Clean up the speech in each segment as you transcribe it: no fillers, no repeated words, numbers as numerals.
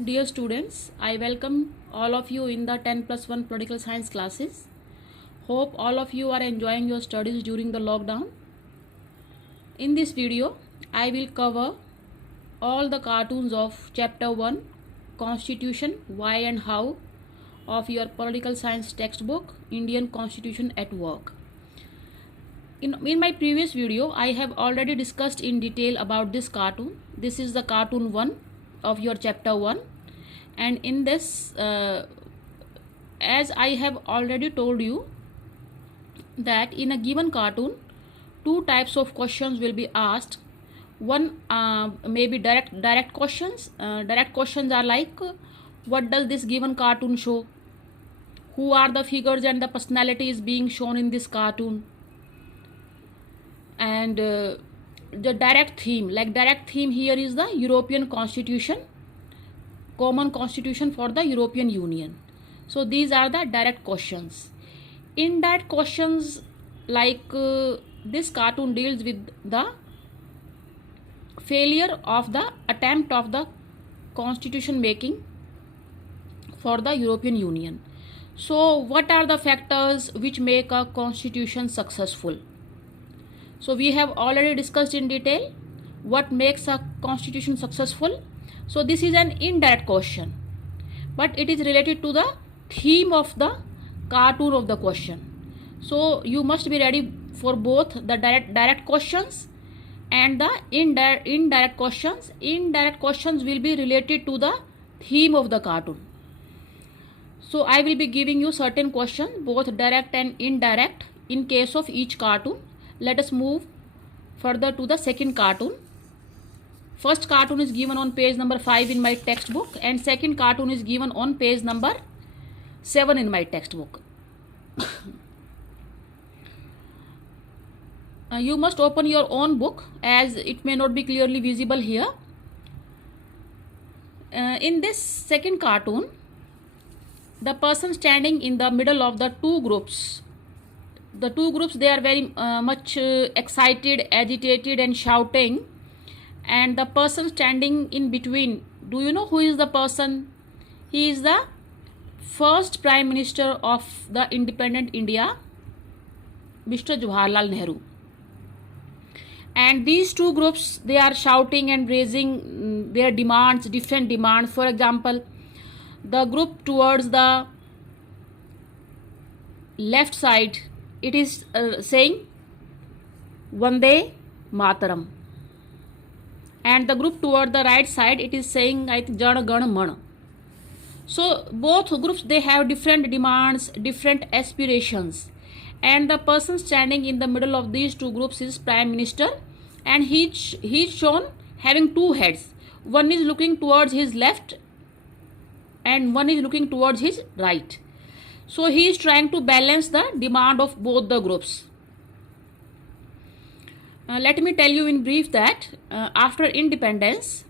Dear students, I welcome all of you in the 10+1 political science classes. Hope all of you are enjoying your studies during the lockdown. In this video, I will cover all the cartoons of chapter 1 Constitution Why and How of your political science textbook Indian Constitution at Work. In my previous video, I have already discussed in detail about this cartoon. This is the cartoon 1 of your chapter 1, and in this as I have already told you that in a given cartoon two types of questions will be asked. One may be direct questions. Direct questions are like, what does this given cartoon show? Who are the figures and the personalities being shown in this cartoon? And the direct theme, like direct theme here is the European Constitution, common constitution for the European Union. So these are the direct questions. Indirect questions, like this cartoon deals with the failure of the attempt of the constitution making for the European Union. So what are the factors which make a constitution successful? So we have already discussed in detail what makes a constitution successful. So this is an indirect question, but it is related to the theme of the cartoon of the question. So you must be ready for both the direct questions and the indirect questions. Indirect questions will be related to the theme of the cartoon. So I will be giving you certain questions, both direct and indirect, in case of each cartoon. Let us move further to the second cartoon. First cartoon is given on page number 5 in my textbook, and second cartoon is given on page number 7 in my textbook. You must open your own book as it may not be clearly visible here. In this second cartoon, the person standing in the middle of the two groups, they are very much excited, agitated and shouting, and the person standing in between, do you know who is the person? He is the first Prime Minister of the independent India, Mr. Jawaharlal Nehru. And these two groups, they are shouting and raising their demands, different demands. For example, the group towards the left side, it is saying Vande Mataram, and the group toward the right side, it is saying, I think, Jana Gana Mana. So both groups, they have different demands, different aspirations, and the person standing in the middle of these two groups is Prime Minister, and he's shown having two heads. One is looking towards his left and one is looking towards his right. So he is trying to balance the demand of both the groups. Let me tell you in brief that after independence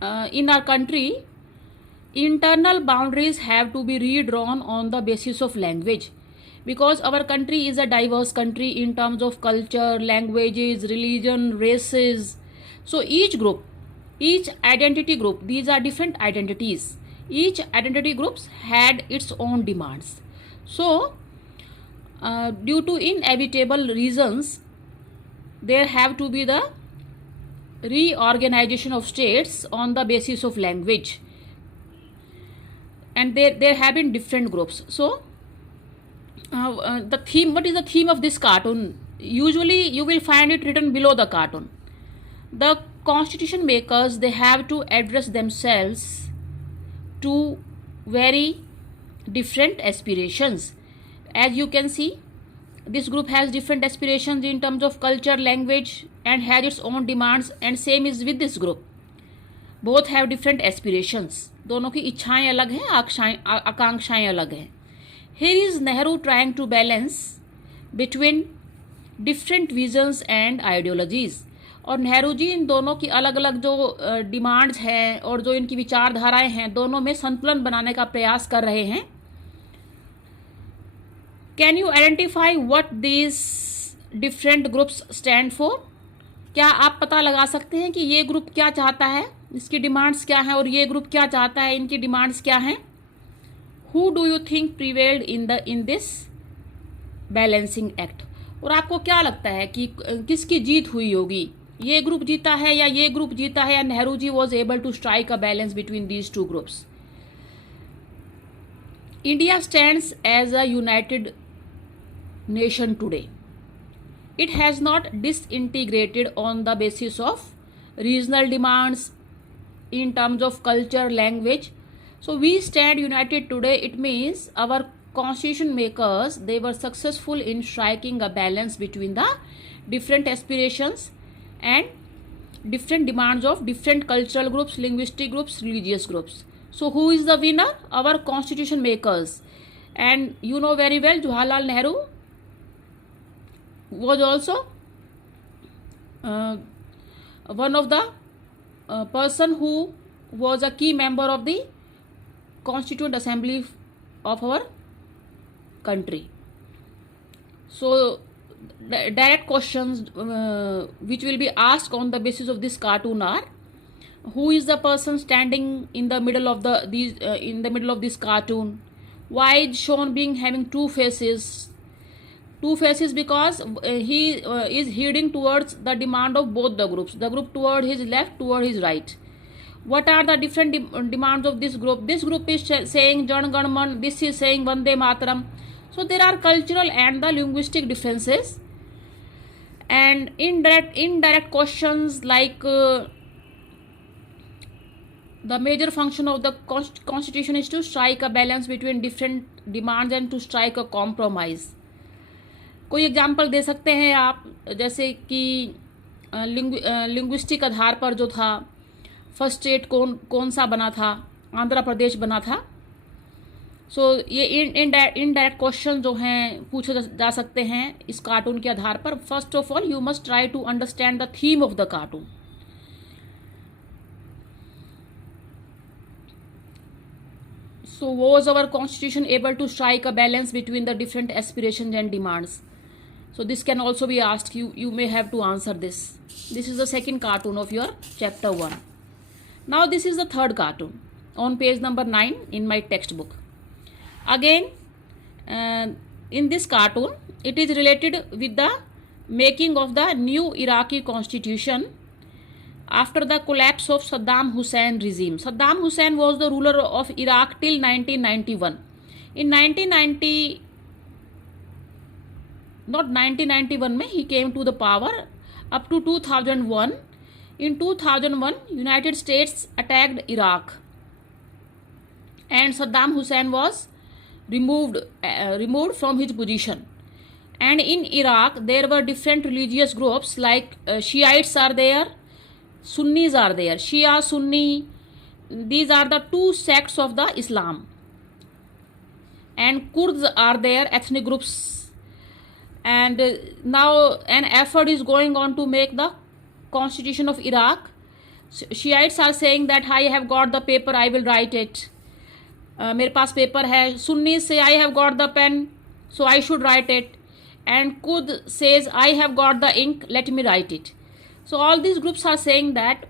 in our country, internal boundaries have to be redrawn on the basis of language, because our country is a diverse country in terms of culture, languages, religion, races. So each group, each identity group, these are different identities. Each identity groups had its own demands. So due to inevitable reasons, there have to be the reorganization of states on the basis of language, and there have been different groups. So the theme, what is the theme of this cartoon? Usually you will find it written below the cartoon. The constitution makers, they have to address themselves to very different aspirations. As you can see, this group has different aspirations in terms of culture, language, and has its own demands, and same is with this group. Both have different aspirations. दोनों की इच्छाएं अलग हैं, आकांक्षाएं अलग हैं. Here is Nehru trying to balance between different visions and ideologies. और नेहरू जी इन दोनों की अलग अलग जो डिमांड्स हैं और जो इनकी विचारधाराएं हैं, दोनों में संतुलन बनाने का प्रयास कर रहे हैं. Can you identify what these different groups stand for? क्या आप पता लगा सकते हैं कि ये ग्रुप क्या चाहता है? इसकी डिमांड्स क्या हैं और ये ग्रुप क्या चाहता है, इनकी डिमांड्स क्या हैं. Who do you think prevailed in this balancing act. और आपको क्या लगता है कि किसकी जीत हुई होगी, ये ग्रुप जीता है या ये ग्रुप जीता है, या Nehru ji was able to strike a balance between these two groups. India stands as a united nation today. It has not disintegrated on the basis of regional demands in terms of culture, language. So we stand united today. It means our constitution makers, they were successful in striking a balance between the different aspirations and different demands of different cultural groups, linguistic groups, religious groups. So who is the winner? Our constitution makers. And you know very well, Jawaharlal Nehru was also one of the person who was a key member of the Constituent Assembly of our country. So direct questions which will be asked on the basis of this cartoon are: who is the person standing in the middle of this cartoon? Why is shown being having two faces? Two faces because he is heading towards the demand of both the groups, the group toward his left, toward his right. What are the different demands of this group? This group is saying Jan Gan Man, this is saying Vande Mataram. So there are cultural and the linguistic differences, and indirect questions like the major function of the constitution is to strike a balance between different demands and to strike a compromise. कोई example दे सकते हैं आप, जैसे कि linguistic आधार पर जो था, first state कौन सा बना था, आंध्र प्रदेश बना था. सो ये इनडायरेक्ट क्वेश्चन जो हैं पूछे जा सकते हैं इस कार्टून के आधार पर. First of all you must try to understand the theme of the cartoon. So was our constitution able to strike a balance between the different aspirations and demands? So this can also be asked. You may have to answer this. This is the second cartoon of your chapter 1. Now this is the third cartoon on page number 9 in my textbook. Again, in this cartoon, it is related with the making of the new Iraqi constitution after the collapse of Saddam Hussein regime. Saddam Hussein was the ruler of Iraq till 1991. In 1991 में he came to the power up to 2001. In 2001, United States attacked Iraq, and Saddam Hussein was removed from his position. And in Iraq, there were different religious groups like Shiites are there, Sunnis are there. Shia, Sunni, these are the two sects of the Islam. And Kurds are there, ethnic groups. And now an effort is going on to make the constitution of Iraq. Shiites are saying that I have got the paper, I will write it. मेरे पास paper है. Sunnis say I have got the pen, so I should write it. And Kurd says I have got the ink, let me write it. So all these groups are saying that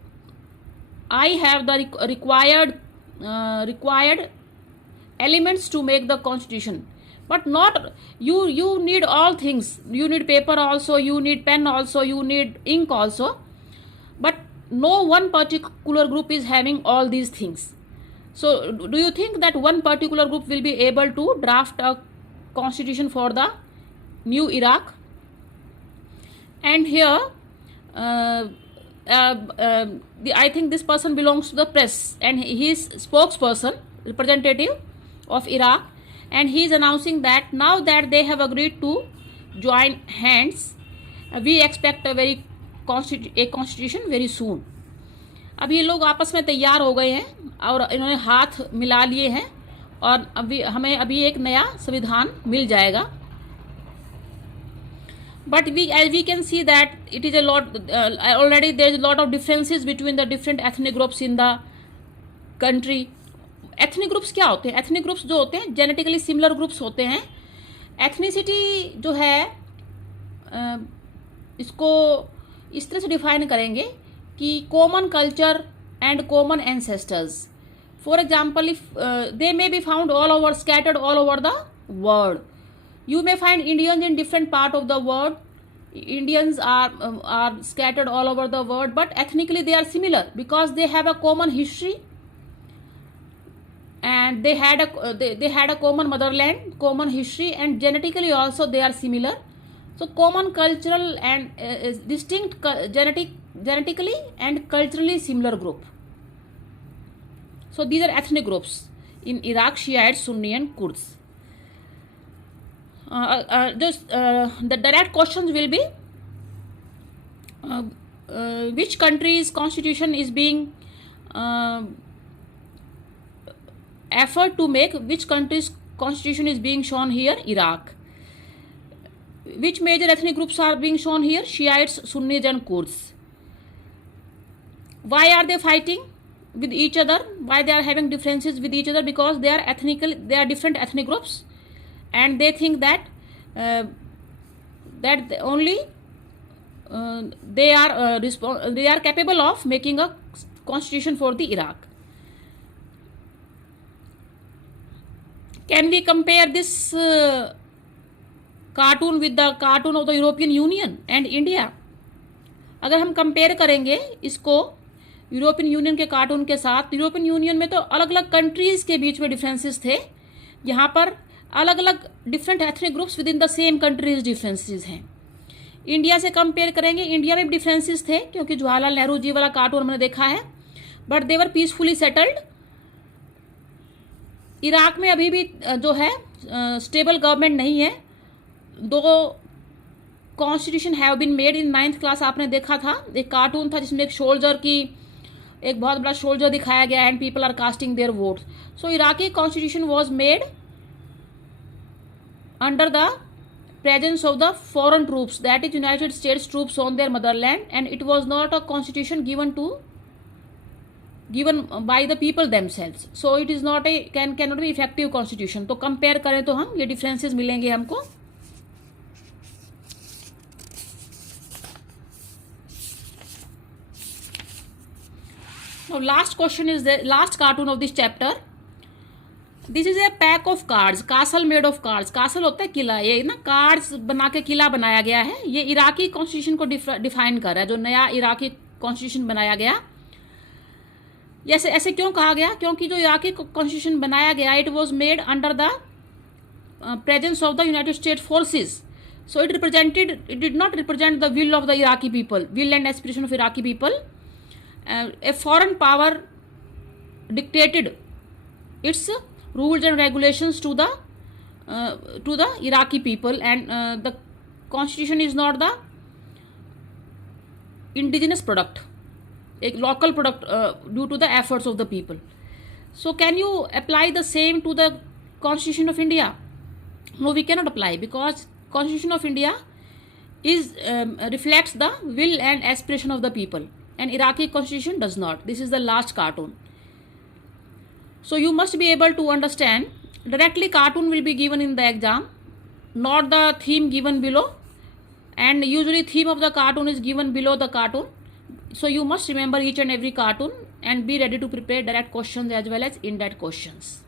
I have the required elements to make the constitution. But not you need all things. You need paper also, you need pen also, you need ink also. But no one particular group is having all these things. So do you think that one particular group will be able to draft a constitution for the new Iraq? And here I think this person belongs to the press, and he is spokesperson, representative of Iraq, and he is announcing that now that they have agreed to join hands, we expect a constitution very soon. अब ये लोग आपस में तैयार हो गए हैं और इन्होंने हाथ मिला लिए हैं, और हमें अभी एक नया संविधान मिल जाएगा. But as we can see that it is a lot, already there is a lot of differences between the different ethnic groups in the country. Ethnic groups क्या होते हैं? Ethnic groups जो होते हैं genetically similar groups होते हैं. Ethnicity जो है इसको इस तरह से डिफाइन करेंगे कि common culture and common ancestors. For example, if they may be found all over, scattered all over the world. You may find Indians in different part of the world. Indians are scattered all over the world, but ethnically they are similar because they have a common history, and they had a common motherland, common history, and genetically also they are similar. So common cultural and distinct genetically and culturally similar group. So these are ethnic groups in Iraq: Shiites, Sunni, and Kurds. The direct questions will be which country's constitution is being effort to make, which country's constitution is being shown here? Iraq. Which major ethnic groups are being shown here? Shiites, Sunnis, and Kurds. Why are they fighting with each other? Why they are having differences with each other? Because they are different ethnic groups, and they think that only they are capable of making a constitution for the Iraq. Can we compare this cartoon with the cartoon of the European Union and India? अगर हम compare करेंगे इसको European union के cartoon के साथ, European union में तो अलग अलग कंट्रीज के बीच में डिफरेंसेस थे, यहाँ पर अलग अलग different ethnic groups with in the same countries differences हैं. इंडिया से कंपेयर करेंगे, इंडिया में भी डिफरेंसेस थे क्योंकि जवाहरलाल नेहरू जी वाला कार्टून हमने देखा है, but they were peacefully settled. Iraq में अभी भी जो है स्टेबल गवर्नमेंट नहीं है. दो constitution have been made in 9th class आपने देखा था, एक कार्टून था जिसमें एक सोल्जर की, एक बहुत बड़ा सोल्जर दिखाया गया and people are casting their votes. So Iraqi constitution was made under the presence of the foreign troops, that is United States troops on their motherland, and it was not a constitution given by the people themselves. So it is not cannot be effective constitution. तो compare करें तो हम ये differences मिलेंगे हमको. Now last question is the last cartoon of this chapter. This is a pack of cards, castle made of cards. Castle होता है किला, ये ना कार्ड्स बना के किला बनाया गया है. ये इराकी कॉन्स्टिट्यूशन को डिफाइन कर रहा है, जो नया इराकी कॉन्स्टिट्यूशन बनाया गया. ऐसे ऐसे क्यों कहा गया? क्योंकि जो इराकी कॉन्स्टिट्यूशन बनाया गया, it was made under the presence of the United states forces. So it did not represent the will of the Iraqi people, will and aspiration of Iraqi people. A foreign power dictated it's rules and regulations to the Iraqi people, and the constitution is not the indigenous product, a local product due to the efforts of the people. So can you apply the same to the Constitution of India? No, we cannot apply, because Constitution of India is reflects the will and aspiration of the people, and Iraqi constitution does not. This is the last cartoon. So you must be able to understand. Directly cartoon will be given in the exam, not the theme given below, and usually theme of the cartoon is given below the cartoon. So you must remember each and every cartoon and be ready to prepare direct questions as well as indirect questions.